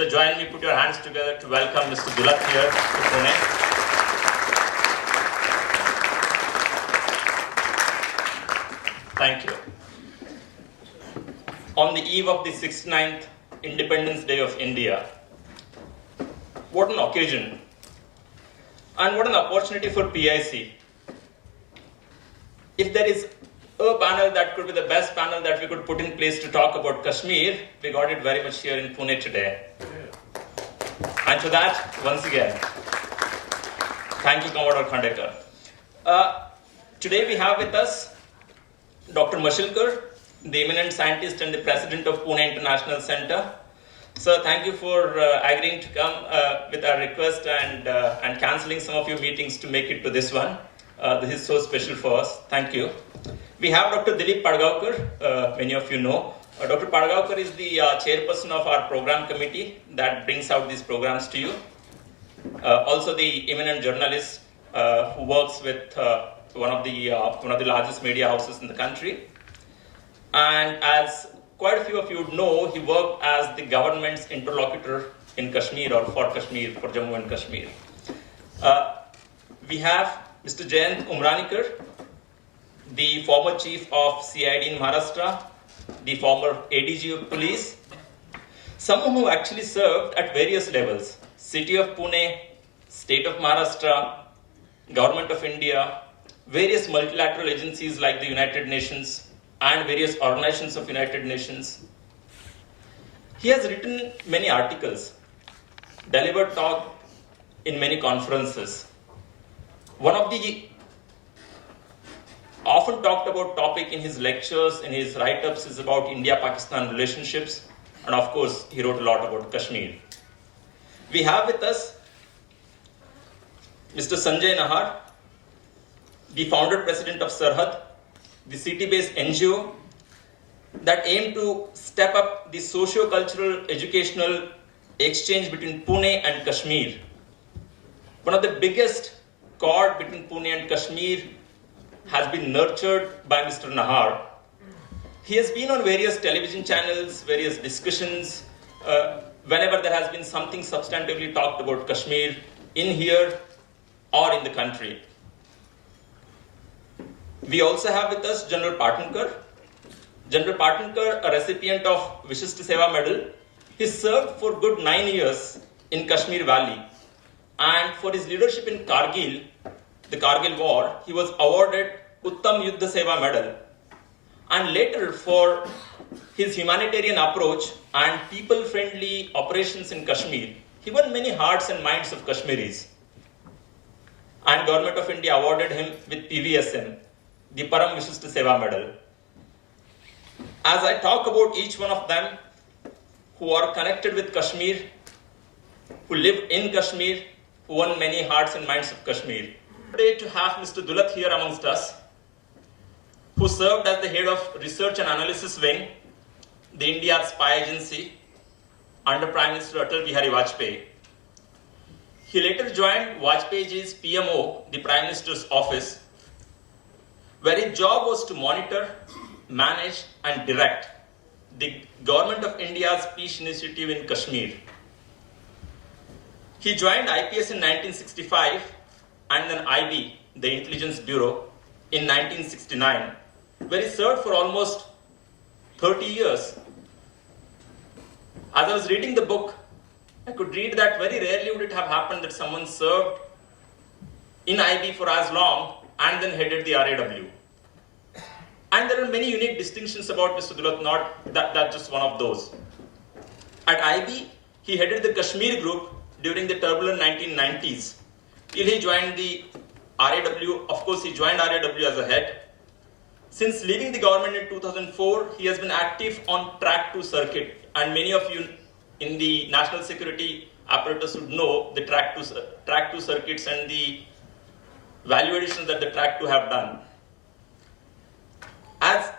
So join me, put your hands together to welcome Mr. Dulat here to Pune. Thank you. On the eve of the 69th Independence Day of India, what an occasion and what an opportunity for PIC. If there is a panel that could be the best panel that we could put in place to talk about Kashmir, we got it very much here in Pune today. And for that, once again, thank you, Commodore Khandekar. Today we have with us Dr. Mashilkar, the eminent scientist and the president of Pune International Center. Sir, thank you for agreeing to come with our request and cancelling some of your meetings to make it to this one. This is so special for us. Thank you. We have Dr. Dileep Padgaonkar, many of you know. Dr. Padgaonkar is the chairperson of our program committee that brings out these programs to you. Also the eminent journalist who works with one of the largest media houses in the country. And as quite a few of you know, he worked as the government's interlocutor in Kashmir or for Kashmir, for Jammu and Kashmir. We have Mr. Jayant Umranikar, the former chief of CID in Maharashtra, the former ADG of police, someone who actually served at various levels: City of Pune, State of Maharashtra, Government of India, various multilateral agencies like the United Nations and various organizations of United Nations. He has written many articles, delivered talk in many conferences. One of the often talked about topic in his lectures, in his write-ups, is about India-Pakistan relationships, and of course, he wrote a lot about Kashmir. We have with us Mr. Sanjay Nahar, the founder president of Sarhad, the city-based NGO that aimed to step up the socio-cultural educational exchange between Pune and Kashmir. One of the biggest chord between Pune and Kashmir has been nurtured by Mr. Nahar. He has been on various television channels, various discussions, whenever there has been something substantively talked about Kashmir in here or in the country. We also have with us General Patankar. General Patankar, a recipient of Vishishta Seva Medal, he served for good 9 years in Kashmir Valley. And for his leadership in Kargil, the Kargil War, he was awarded Uttam Yuddha Seva Medal. And later, for his humanitarian approach and people-friendly operations in Kashmir, he won many hearts and minds of Kashmiris. And Government of India awarded him with PVSM, the Param Vishishta Seva Medal. As I talk about each one of them, who are connected with Kashmir, who live in Kashmir, who won many hearts and minds of Kashmir. Today to have Mr. Dulat here amongst us, who served as the head of Research and Analysis Wing, the India's spy agency, under Prime Minister Atal Bihari Vajpayee. He later joined Vajpayee's PMO, the Prime Minister's office, where his job was to monitor, manage, and direct the Government of India's peace initiative in Kashmir. He joined IPS in 1965 and then IB, the Intelligence Bureau, in 1969, where he served for almost 30 years. As I was reading the book, I could read that very rarely would it have happened that someone served in IB for as long and then headed the R&AW. And there are many unique distinctions about Mr. Dulat, not that's just one of those. At IB, he headed the Kashmir group during the turbulent 1990s, till he joined the R&AW. Of course, he joined R&AW as a head. Since leaving the government in 2004, he has been active on Track 2 circuit, and many of you in the national security apparatus would know the Track 2 circuits and the value additions that the Track 2 have done. As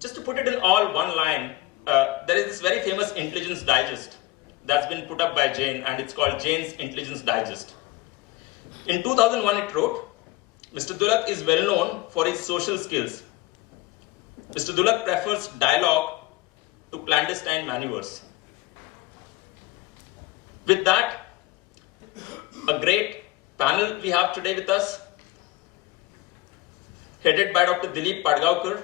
just to put it in all one line, there is this very famous intelligence digest that's been put up by Jane, and it's called Jane's Intelligence Digest. In 2001, it wrote, Mr. Dulat is well known for his social skills. Mr. Dulat prefers dialogue to clandestine maneuvers. With that, a great panel we have today with us, headed by Dr. Dileep Padgaonkar,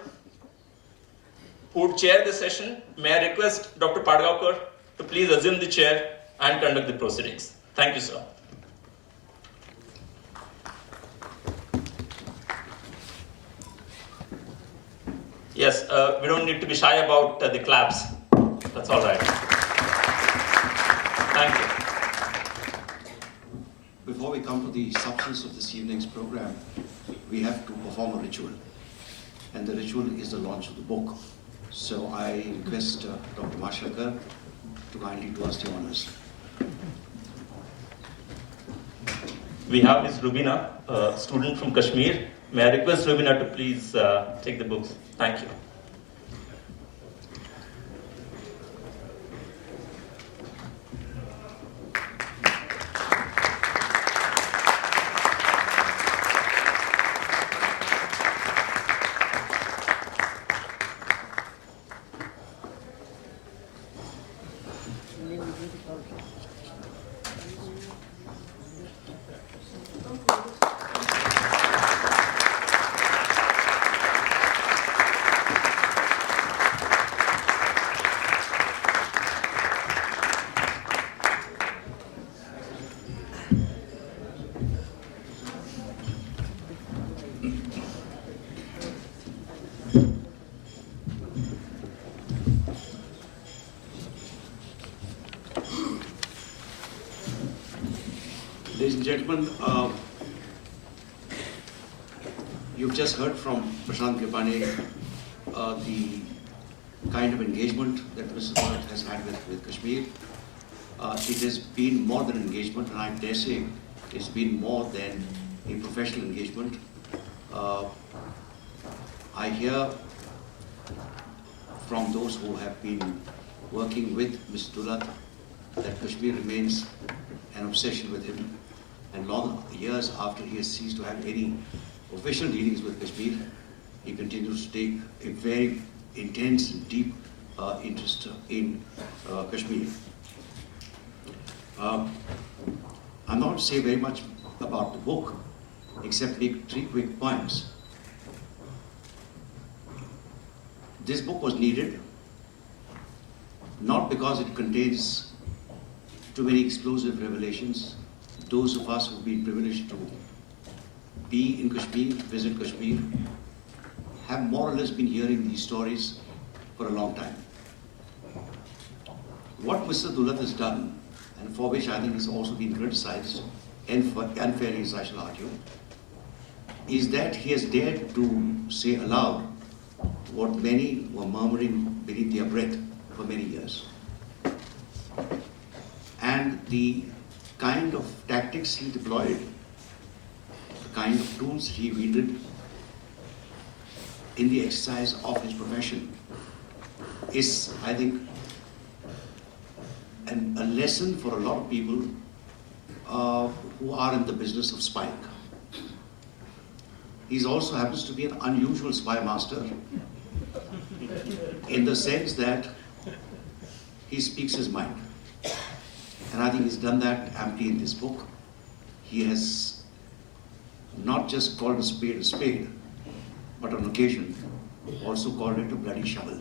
who would chair the session. May I request Dr. Padgaonkar to please assume the chair and conduct the proceedings. Thank you, sir. Yes, we don't need to be shy about the claps. That's all right. Thank you. Before we come to the substance of this evening's program, we have to perform a ritual. And the ritual is the launch of the book. So I request Dr. Mashalkar to kindly do us the honors. We have Ms. Rubina, a student from Kashmir. May I request Rubina to please take the books. Thank you. Ladies and gentlemen, you've just heard from Prashant Kripane the kind of engagement that Mr. Dulat has had with Kashmir. It has been more than engagement, and I dare say it's been more than a professional engagement. I hear from those who have been working with Mr. Dulat that Kashmir remains an obsession with him. And long years after he has ceased to have any official dealings with Kashmir, he continues to take a very intense and deep interest in Kashmir. I'm not going to say very much about the book, except make 3 quick points. This book was needed, not because it contains too many explosive revelations. Those of us who've been privileged to be in Kashmir, visit Kashmir, have more or less been hearing these stories for a long time. What Mr. Dulat has done, and for which I think he's also been criticized, and unfairly as I shall argue, is that he has dared to say aloud what many were murmuring beneath their breath for many years. And the kind of tactics he deployed, the kind of tools he wielded in the exercise of his profession is, I think, a lesson for a lot of people who are in the business of spying. He also happens to be an unusual spy master in the sense that he speaks his mind. And I think he's done that amply in this book. He has not just called a spade, but on occasion also called it a bloody shovel.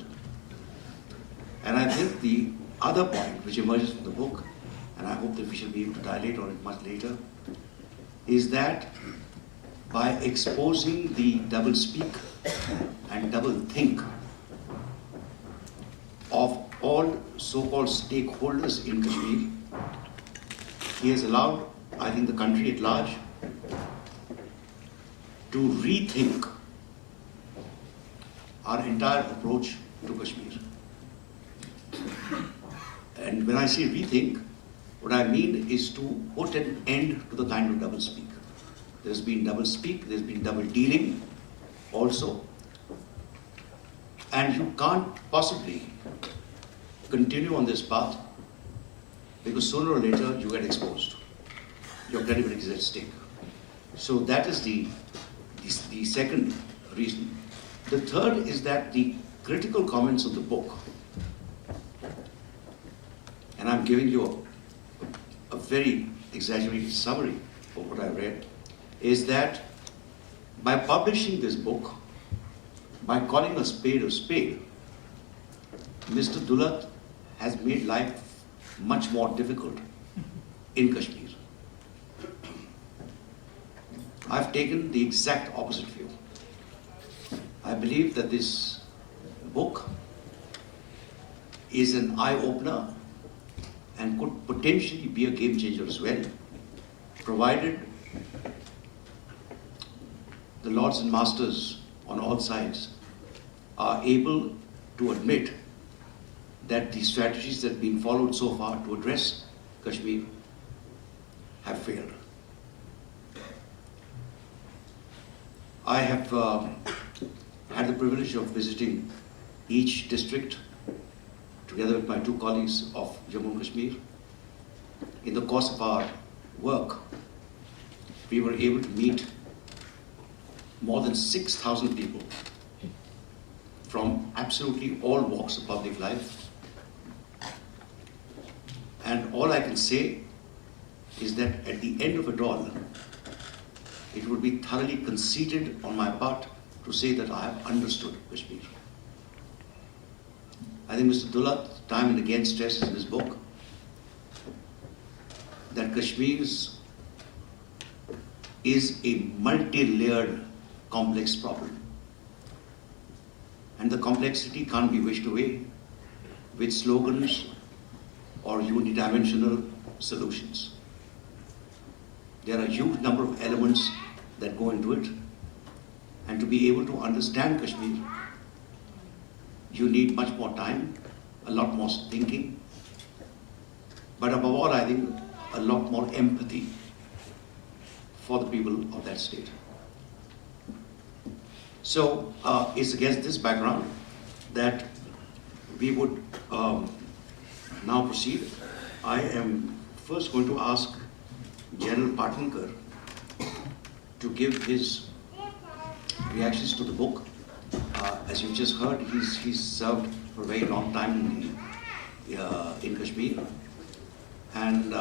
And I think the other point which emerges from the book, and I hope that we shall be able to dilate on it much later, is that by exposing the double speak and double think of all so-called stakeholders in Kashmir, he has allowed, I think, the country at large to rethink our entire approach to Kashmir. And when I say rethink, what I mean is to put an end to the kind of double speak. There's been double speak, there's been double dealing also. And you can't possibly continue on this path because sooner or later you get exposed. Your credibility is at stake. So that is the second reason. The third is that the critical comments of the book, and I'm giving you a very exaggerated summary of what I read, is that by publishing this book, by calling a spade, Mr. Dulat has made life much more difficult in Kashmir. I've taken the exact opposite view. I believe that this book is an eye-opener and could potentially be a game changer as well, provided the lords and masters on all sides are able to admit that the strategies that have been followed so far to address Kashmir have failed. I have had the privilege of visiting each district together with my two colleagues of Jammu and Kashmir. In the course of our work, we were able to meet more than 6,000 people from absolutely all walks of public life. And all I can say is that at the end of it all, it would be thoroughly conceited on my part to say that I have understood Kashmir. I think Mr. Dulat time and again stresses in his book that Kashmir is a multi-layered, complex problem. And the complexity can't be wished away with slogans or unidimensional solutions. There are a huge number of elements that go into it, and to be able to understand Kashmir, you need much more time, a lot more thinking, but above all, I think, a lot more empathy for the people of that state. So it's against this background that we would now proceed. I am first going to ask Jayant Patankar to give his reactions to the book. As you've just heard, he's served for a very long time in Kashmir. And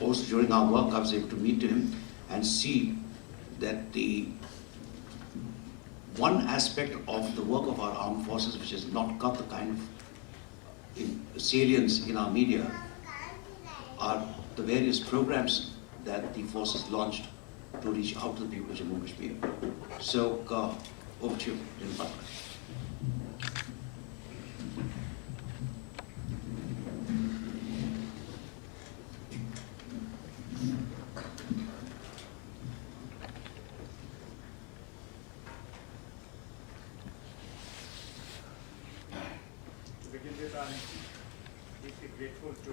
also during our work, I was able to meet him and see that the one aspect of the work of our armed forces which has not got the kind of salience in our media are the various programs that the forces launched to reach out to the people of Jammu and Kashmir. So, over to you, Jayant Patankar. To begin with, I'm deeply grateful to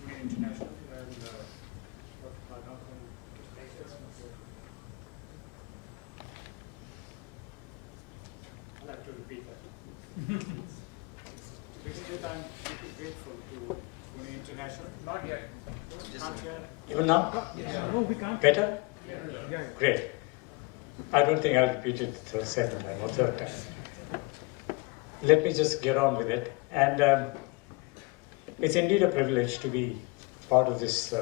Pune International and Dr. Padgaonkar. I'll have to repeat that. To begin with, I'm deeply grateful to Pune International. Not yet. Can't hear. Even now? Yeah. No, we can't. Better? Yeah. Great. I don't think I'll repeat it the second time or third time. Let me just get on with it. And it's indeed a privilege to be part of this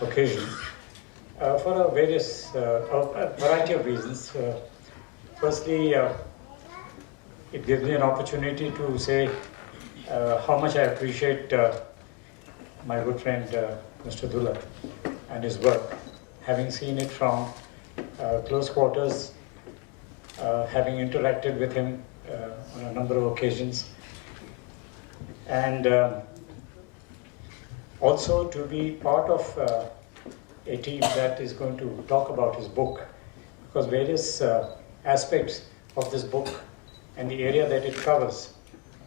occasion for a variety of reasons. Firstly, it gives me an opportunity to say how much I appreciate my good friend Mr. Dulat and his work, having seen it from close quarters, having interacted with him on a number of occasions, and also to be part of a team that is going to talk about his book, because various aspects of this book and the area that it covers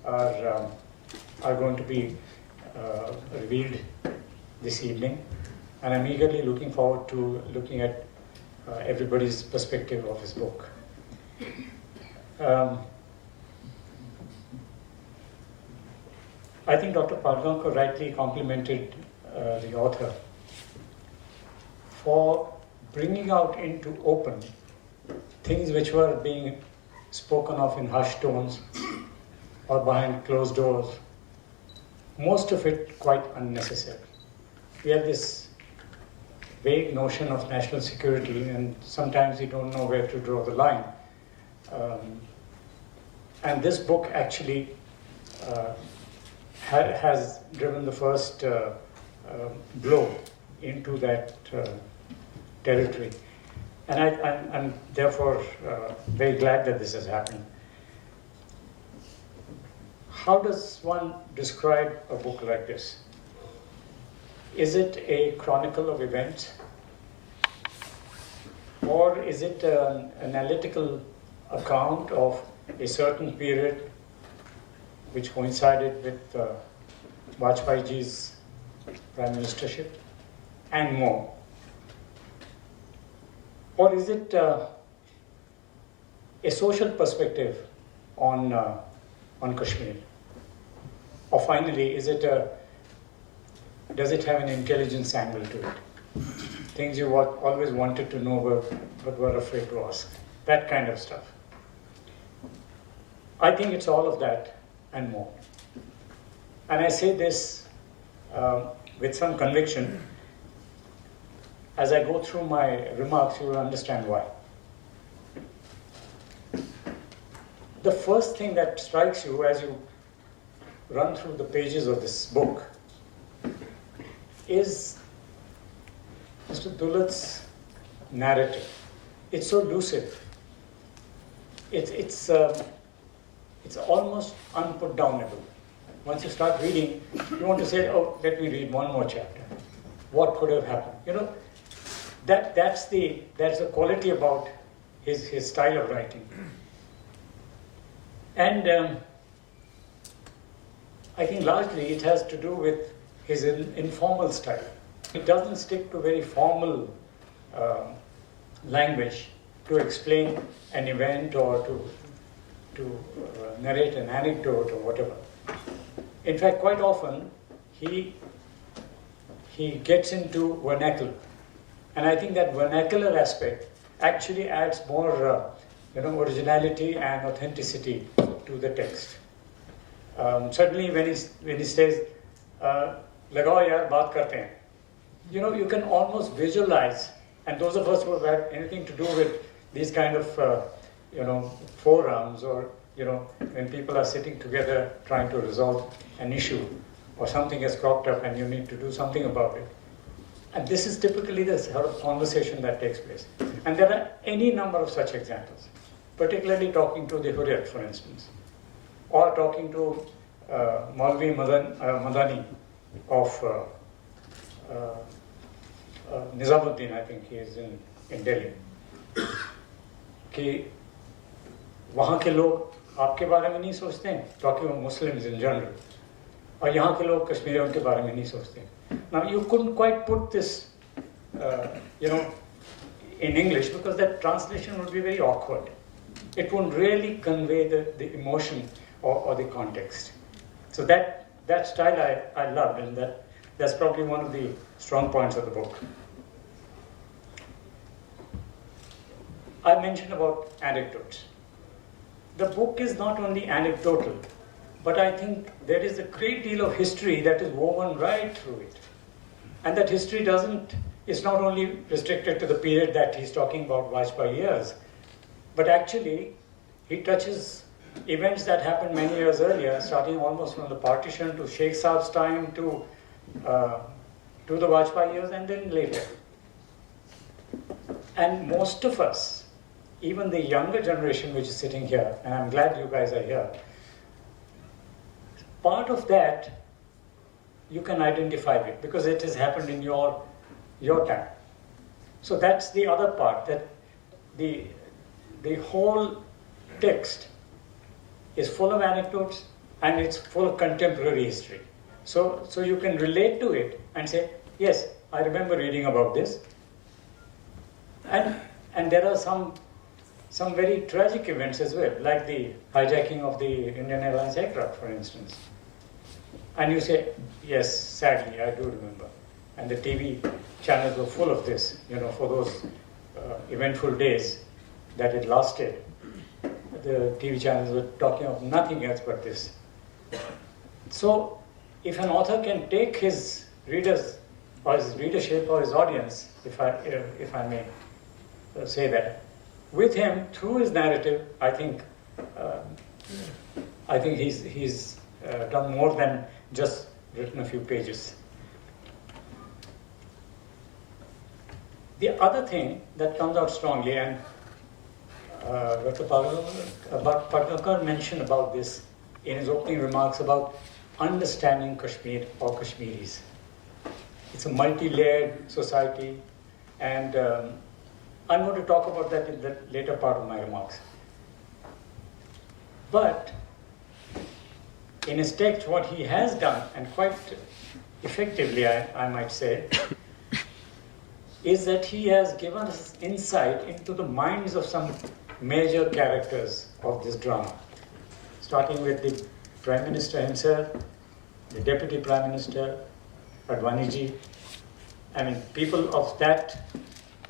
are going to be revealed this evening, and I'm eagerly looking forward to looking at everybody's perspective of his book. I think Dr. Padgaonkar rightly complimented the author for bringing out into open things which were being spoken of in hushed tones or behind closed doors most of it quite unnecessary. We have this vague notion of national security, and sometimes we don't know where to draw the line. And this book actually has driven the first blow into that territory. And I'm therefore very glad that this has happened. How does one describe a book like this? Is it a chronicle of events? Or is it an analytical account of a certain period which coincided with Vajpayee's prime ministership and more? Or is it a social perspective on Kashmir? Or finally, does it have an intelligence angle to it? Things you always wanted to know but were afraid to ask. That kind of stuff. I think it's all of that and more. And I say this with some conviction. As I go through my remarks, you will understand why. The first thing that strikes you as you run through the pages of this book is Mr. Dulat's narrative. It's so lucid. It's almost unputdownable. Once you start reading, you want to say, oh, let me read one more chapter. What could have happened? You know, that's the quality about his style of writing. And I think largely it has to do with his informal style. It doesn't stick to very formal language to explain an event or to narrate an anecdote or whatever. In fact, quite often he gets into vernacular, and I think that vernacular aspect actually adds more originality and authenticity to the text. Certainly when he says, "Lagao yaar, baat karte hain," you can almost visualize, and those of us who have had anything to do with these kind of forums, or when people are sitting together trying to resolve an issue, or something has cropped up and you need to do something about it. And this is typically the sort of conversation that takes place. And there are any number of such examples, particularly talking to the Hurriyat, for instance, or talking to Maulvi Madani of Nizamuddin, I think he is in Delhi, कि वहाँ के लोग आपके बारे में नहीं सोचते हैं, talking about Muslims in general, और यहाँ के लोग कश्मीरियों के बारे में नहीं सोचते हैं. Now you couldn't quite put this, in English, because that translation would be very awkward. It wouldn't really convey the emotion or the context. So that style I loved, and that's probably one of the strong points of the book. I mentioned about anecdotes. The book is not only anecdotal, but I think there is a great deal of history that is woven right through it. And that history is not only restricted to the period that he's talking about, Vajpayee years, but actually he touches events that happened many years earlier, starting almost from the partition to Sheikh Saab's time to the Vajpayee years, and then later. And most of us, even the younger generation which is sitting here, and I'm glad you guys are here, part of that you can identify with because it has happened in your time. So that's the other part, that the whole text is full of anecdotes and it's full of contemporary history. So you can relate to it and say, yes, I remember reading about this. And there are some very tragic events as well, like the hijacking of the Indian Airlines aircraft, for instance. And you say, yes, sadly, I do remember. And the TV channels were full of this, for those eventful days that it lasted. The TV channels were talking of nothing else but this. So if an author can take his readers or his readership or his audience, if I may say that, with him through his narrative, I think he's done more than just written a few pages. The other thing that comes out strongly, and Dr. Padgaonkar mentioned about this in his opening remarks about understanding Kashmir or Kashmiris. It's a multi-layered society, and I'm going to talk about that in the later part of my remarks. But in his text, what he has done, and quite effectively, I might say, is that he has given us insight into the minds of some major characters of this drama, starting with the Prime Minister himself, the Deputy Prime Minister, Advaniji. I mean, people of that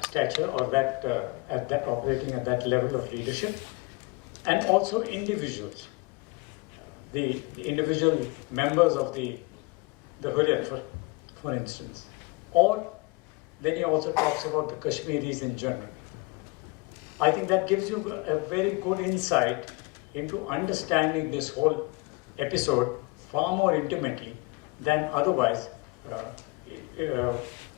stature or operating at that level of leadership, and also individuals, the individual members of the Hurriyat, for instance. Or then he also talks about the Kashmiris in general. I think that gives you a very good insight into understanding this whole episode far more intimately than otherwise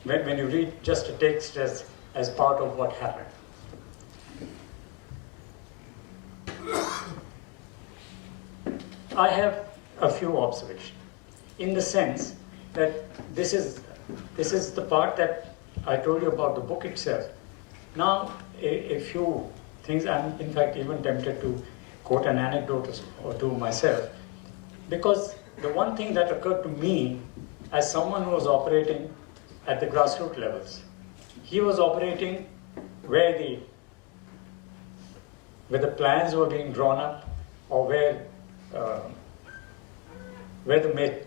when you read just a text as part of what happened. I have a few observations, in the sense that this is the part that I told you about the book itself. Now, a few things, I'm in fact even tempted to quote an anecdote or two myself, because the one thing that occurred to me as someone who was operating at the grassroots levels, he was operating where the plans were being drawn up, or where the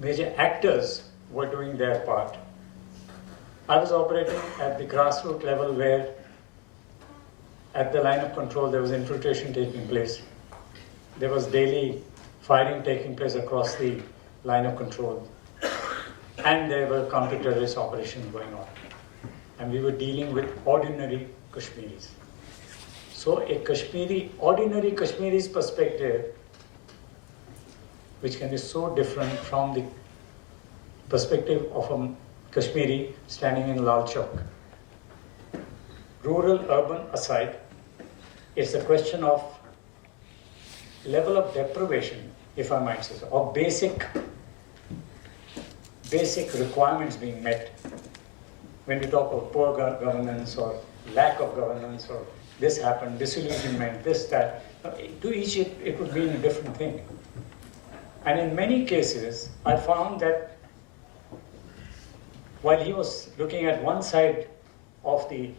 major actors were doing their part. I was operating at the grassroots level where at the line of control there was infiltration taking place. There was daily firing taking place across the line of control. And there were counter-terrorist operations going on. And we were dealing with ordinary Kashmiris. So a ordinary Kashmiri's perspective, which can be so different from the perspective of a Kashmiri standing in Lal Chowk. Rural, urban aside, it's a question of level of deprivation, if I might say so, or basic requirements being met. When we talk of poor governance or lack of governance or this happened, disillusionment, this, that, to each it would mean a different thing. And in many cases, I found that while he was looking at one side of the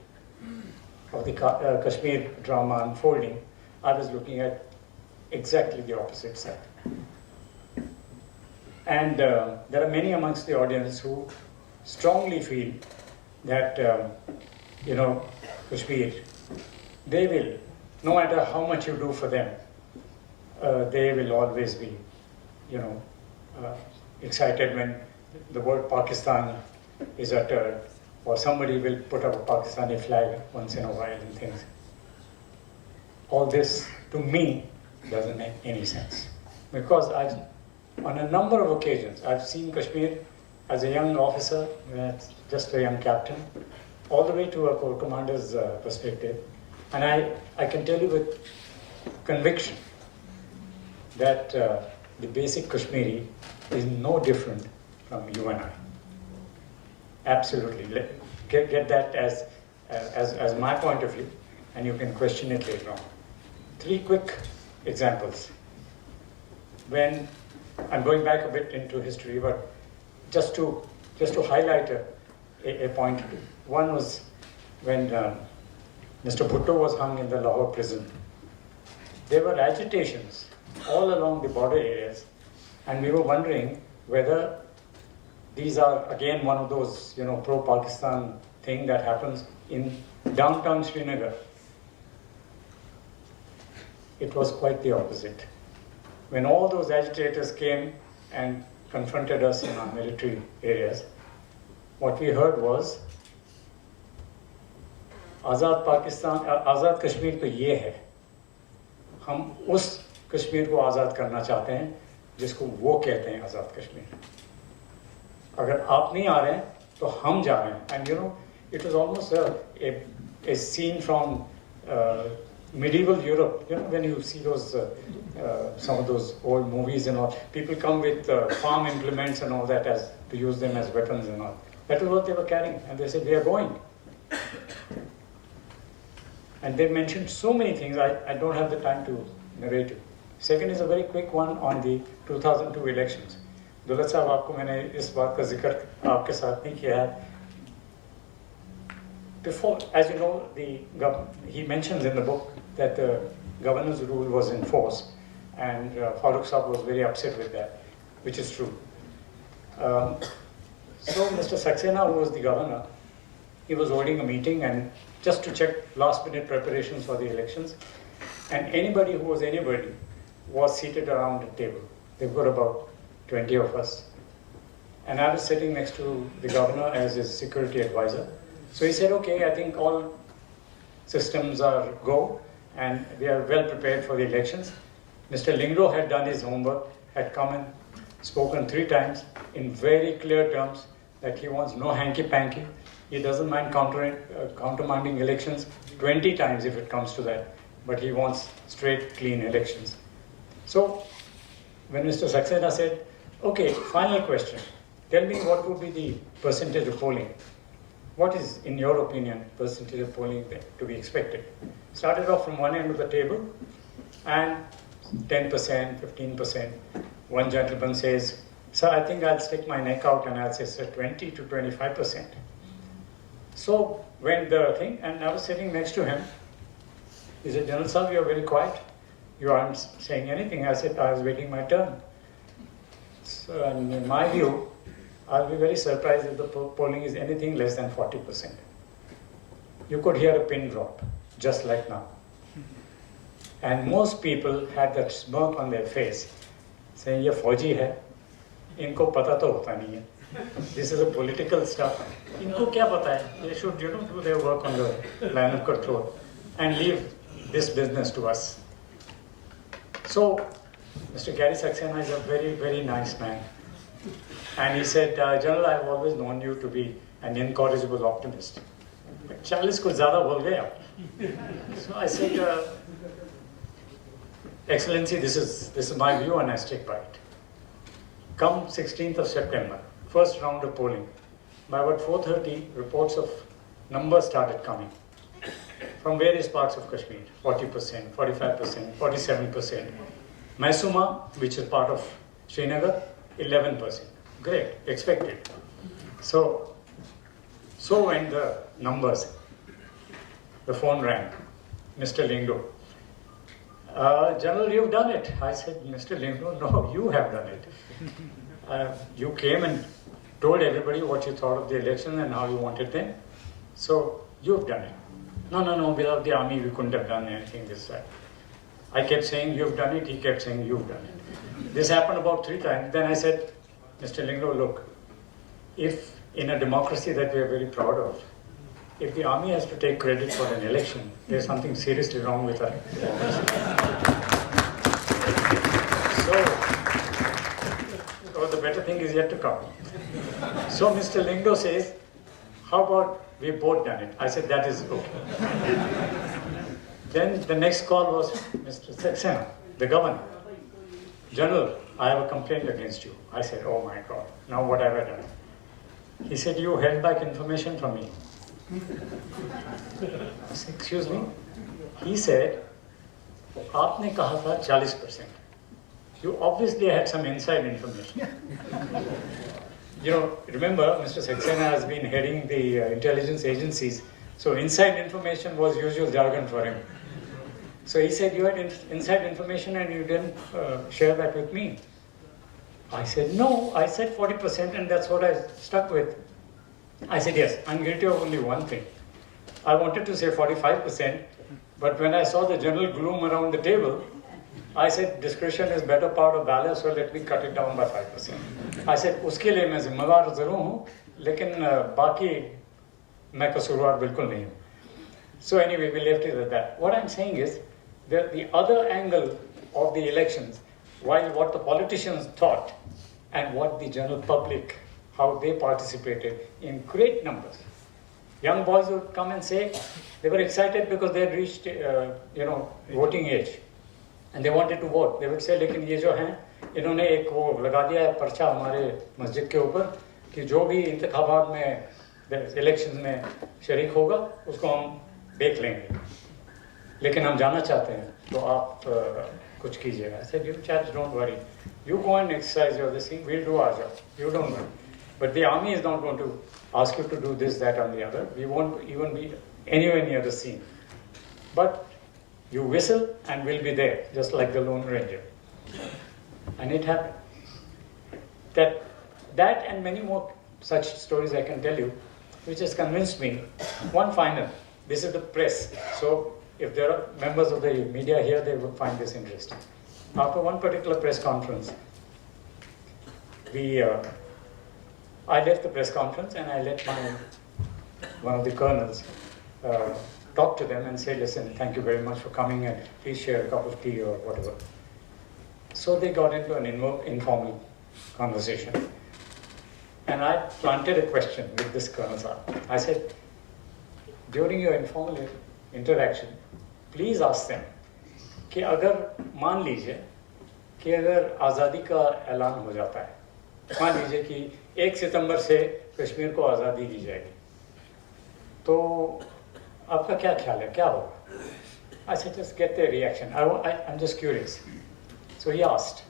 Kashmir drama unfolding, I was looking at exactly the opposite side. And there are many amongst the audience who strongly feel that, Kashmir, they will, no matter how much you do for them, they will always be, excited when the word Pakistan is uttered, or somebody will put up a Pakistani flag once in a while and things. All this, to me, doesn't make any sense. Because on a number of occasions, I've seen Kashmir as a young officer, just a young captain, all the way to a corps commander's perspective. And I can tell you with conviction that the basic Kashmiri is no different from you and I. Absolutely. Get that as my point of view, and you can question it later on. 3 quick examples. When I'm going back a bit into history, but just to highlight a point. One was when Mr. Bhutto was hung in the Lahore prison. There were agitations all along the border areas, and we were wondering whether these are again one of those, pro-Pakistan thing that happens in downtown Srinagar. It was quite the opposite. When all those agitators came and confronted us in our military areas, what we heard was, आज़ाद पाकिस्तान, आज़ाद कश्मीर तो ये है, हम उस कश्मीर को आज़ाद करना चाहते हैं जिसको वो कहते हैं आज़ाद कश्मीर. अगर आप नहीं आ रहे हैं तो हम जा रहे हैं. And you know, it was almost a scene from medieval Europe. You know, when you see those some of those old movies and all, people come with farm implements and all that as to use them as weapons and all. That is what they were carrying, and they said, "We are going." And they mentioned so many things. I don't have the time to narrate it. Second is a very quick one on the 2002 elections. Dulat साहब, आपको मैंने इस बात का जिक्र आपके साथ नहीं किया है. Before, as you know, he mentions in the book that the governor's rule was in force, and Farooq Saab was very upset with that, which is true. So Mr. Saxena, who was the governor, he was holding a meeting and just to check last-minute preparations for the elections, and anybody who was anybody was seated around the table. They've got about 20 of us. And I was sitting next to the governor as his security advisor. So he said, okay, I think all systems are go and we are well prepared for the elections. Mr. Lingdo had done his homework, had come and spoken 3 times in very clear terms that he wants no hanky-panky. He doesn't mind countermanding elections 20 times if it comes to that, but he wants straight, clean elections. So when Mr. Saxena said, okay, final question, tell me what would be the percentage of polling? What is, in your opinion, percentage of polling to be expected? Started off from one end of the table, and 10%, 15%. One gentleman says, sir, I think I'll stick my neck out and I'll say, sir, 20 to 25%. So went the thing, and I was sitting next to him. He said, General Sahib, you're very quiet. You aren't saying anything. I said, I was waiting my turn. So in my view, I'll be very surprised if the polling is anything less than 40%. You could hear a pin drop, just like now. And most people had that smirk on their face, saying, ye fauji hai, inko pata to hota nahi hai. This is a political stuff. Inko kya pata hai? They should, do their work on the line of control and leave this business to us. So, Mr. Gary Saxena is a very, very nice man. And he said, General, I've always known you to be an incorrigible optimist. But 40 ko zyada bol gaye aap. So I said, Excellency, this is my view and I stick by it. Come 16th of September, first round of polling. By about 4:30, reports of numbers started coming from various parts of Kashmir, 40%, 45%, 47%. Maisuma, which is part of Srinagar, 11%. Great, expected. So went the numbers. The phone rang. Mr. Lingdo. General, you've done it. I said, Mr. Lingdo, no, you have done it. You came and told everybody what you thought of the election and how you wanted them. So you've done it. No, without the army we couldn't have done anything this time. I kept saying, you've done it. He kept saying, you've done it. This happened about 3 times. Then I said, Mr. Lingdo, look, if in a democracy that we are very proud of, if the army has to take credit for an election, there's something seriously wrong with our So the better thing is yet to come. So Mr. Lingdo says, how about we both done it? I said, that is okay. Then the next call was Mr. Saxena, the governor. General, I have a complaint against you. I said, oh my God, now what have I done? He said, you held back information from me. I said, excuse me? He said, aapne kaha tha 40%. You obviously had some inside information. Remember, Mr. Saxena has been heading the intelligence agencies, so inside information was usual jargon for him. So he said, you had inside information and you didn't share that with me. I said, no, I said 40% and that's what I stuck with. I said, yes, I'm guilty of only one thing. I wanted to say 45%, but when I saw the general gloom around the table, I said, discretion is better part of valor, so let me cut it down by 5%. I said, उसके लिए मैं जिम्मेदार ज़रूर हूँ, लेकिन बाकी मैं कसूरवार बिल्कुल नहीं हूँ. So anyway, we left it at that. What I'm saying is that the other angle of the elections, while what the politicians thought and what the general public, how they participated in great numbers. Young boys would come and say they were excited because they had reached, voting age, and they wanted to vote. They would say, लेकिन ये जो हैं, इन्होंने एक वो लगा दिया है पर्चा हमारे मस्जिद के ऊपर कि जो भी इंतखाबात में, इलेक्शन में शरीक होगा, उसको हम देख लेंगे. लेकिन हम जाना चाहते हैं, तो आप कुछ कीजिएगा. I said, you chaps, don't worry. You go and exercise your this thing. We'll do our job. You don't worry. But the army is not going to ask you to do this, that, and the other. We won't even be anywhere near the scene. But you whistle and we'll be there, just like the Lone Ranger. And it happened. That and many more such stories I can tell you, which has convinced me. One final. This is the press. So if there are members of the media here, they would find this interesting. After one particular press conference, I left the press conference and I let one of the colonels talk to them and say, listen, thank you very much for coming and please share a cup of tea or whatever. So they got into an informal conversation. And I planted a question with this colonel. I said, during your informal interaction, please ask them कि अगर मान लीजिए कि अगर आज़ादी का ऐलान हो जाता है, मान लीजिए कि 1 सितंबर से कश्मीर को आज़ादी दी जाएगी, तो आपका क्या ख्याल है, क्या होगा? I said, just get their reaction. I'm just curious. So he asked.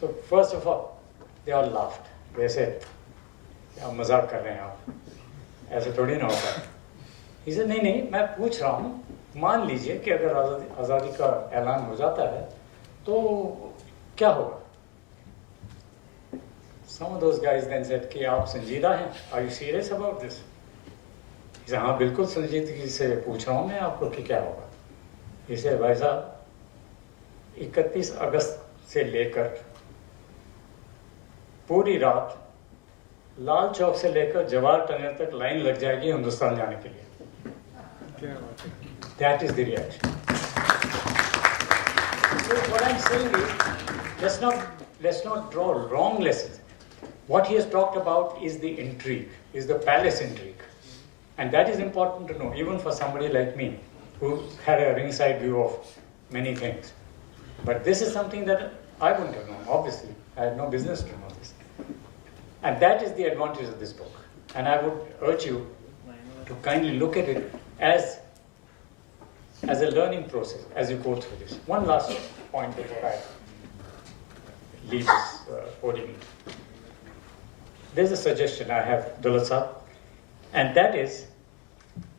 So first of all, they all laughed. They said, आप मजाक कर रहे हैं आप, ऐसे थोड़ी ना होता है. He said, नहीं, मैं पूछ रहा हूँ, मान लीजिए कि अगर आज़ादी का ऐलान हो जाता है, तो क्या होगा? Some of those guys then said कि आप संजीदा हैं, are you serious about this? He said, हाँ बिल्कुल संजीदगी से पूछ रहा हूँ मैं आपको कि क्या होगा. He said, भाई साहब, 31 अगस्त से लेकर पूरी रात लाल चौक से लेकर जवाहर टनल तक लाइन लग जाएगी हिंदुस्तान जाने के लिए. That is the reaction. So what I'm saying is, let's not draw wrong lessons. What he has talked about is the intrigue, is the palace intrigue. And that is important to know, even for somebody like me, who had a ringside view of many things. But this is something that I wouldn't have known, obviously. I had no business to know this. And that is the advantage of this book. And I would urge you to kindly look at it as a learning process as you go through this. One last point before I leave this podium. There's a suggestion I have, Dulat sahab, and that is,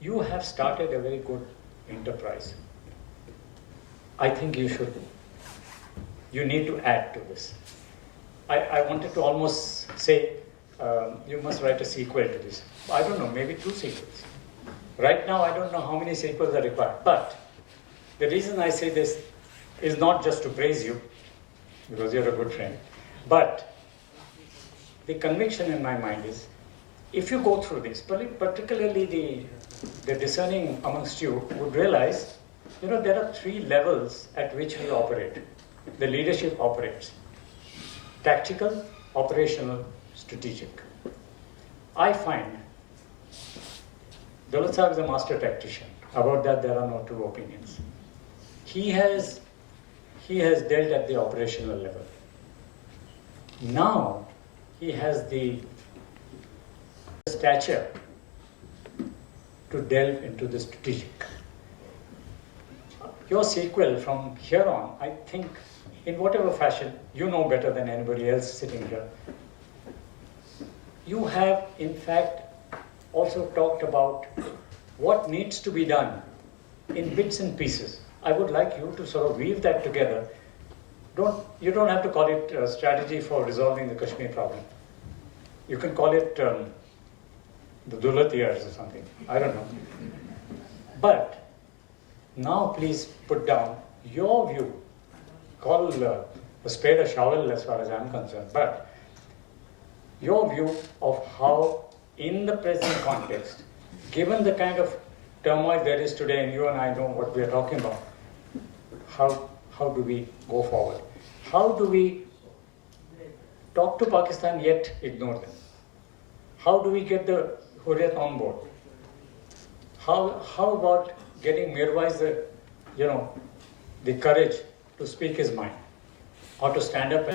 you have started a very good enterprise. I think you need to add to this. I wanted to almost say, you must write a sequel to this. I don't know, maybe 2 sequels. Right now, I don't know how many sequels are required, but the reason I say this is not just to praise you, because you're a good friend, but the conviction in my mind is, if you go through this, particularly the discerning amongst you would realize, there are 3 levels at which we operate. The leadership operates: tactical, operational, strategic. I find Dulat sahab is a master tactician. About that, there are no 2 opinions. He has dealt at the operational level. Now, he has the stature to delve into the strategic. Your sequel from here on, I think, in whatever fashion, you know better than anybody else sitting here. You have, in fact, also talked about what needs to be done in bits and pieces. I would like you to sort of weave that together. You don't have to call it a strategy for resolving the Kashmir problem. You can call it the Dulat years or something. I don't know. But now please put down your view call a spade a shovel as far as I'm concerned. But your view of how, in the present context, given the kind of turmoil there is today, and you and I know what we are talking about, how do we go forward? How do we talk to Pakistan yet ignore them? How do we get the Hurriyat on board? How about getting Mirwais the courage to speak his mind or to stand up